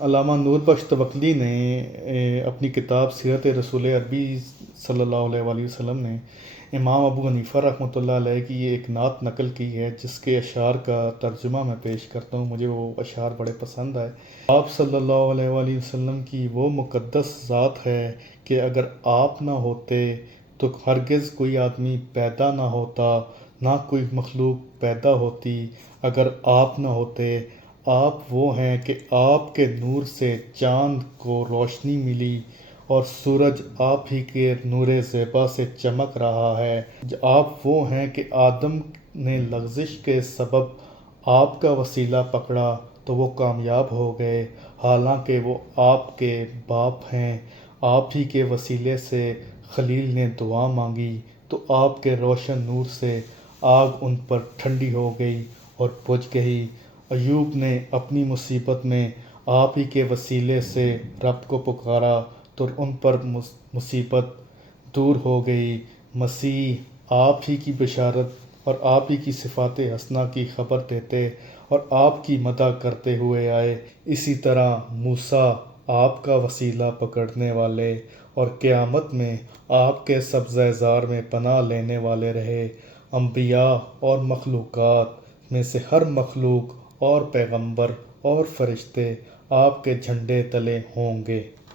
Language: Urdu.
علامہ نور بخش توکلی نے اپنی کتاب سیرت رسول عربی صلی اللہ علیہ وآلہ وسلم نے امام ابو حنیفہ رحمۃ اللہ علیہ کی یہ ایک نعت نقل کی ہے، جس کے اشعار کا ترجمہ میں پیش کرتا ہوں۔ مجھے وہ اشعار بڑے پسند آئے۔ آپ صلی اللہ علیہ وآلہ وسلم کی وہ مقدس ذات ہے کہ اگر آپ نہ ہوتے تو ہرگز کوئی آدمی پیدا نہ ہوتا، نہ کوئی مخلوق پیدا ہوتی۔ اگر آپ نہ ہوتے، آپ وہ ہیں کہ آپ کے نور سے چاند کو روشنی ملی اور سورج آپ ہی کے نور زیبا سے چمک رہا ہے۔ آپ وہ ہیں کہ آدم نے لغزش کے سبب آپ کا وسیلہ پکڑا تو وہ کامیاب ہو گئے، حالانکہ وہ آپ کے باپ ہیں۔ آپ ہی کے وسیلے سے خلیل نے دعا مانگی تو آپ کے روشن نور سے آگ ان پر ٹھنڈی ہو گئی اور بجھ گئی۔ ایوب نے اپنی مصیبت میں آپ ہی کے وسیلے سے رب کو پکارا تو ان پر مصیبت دور ہو گئی۔ مسیح آپ ہی کی بشارت اور آپ ہی کی صفات حسنہ کی خبر دیتے اور آپ کی مدح کرتے ہوئے آئے۔ اسی طرح موسیٰ آپ کا وسیلہ پکڑنے والے اور قیامت میں آپ کے سبزہ زار میں پناہ لینے والے رہے۔ انبیاء اور مخلوقات میں سے ہر مخلوق اور پیغمبر اور فرشتے آپ کے جھنڈے تلے ہوں گے۔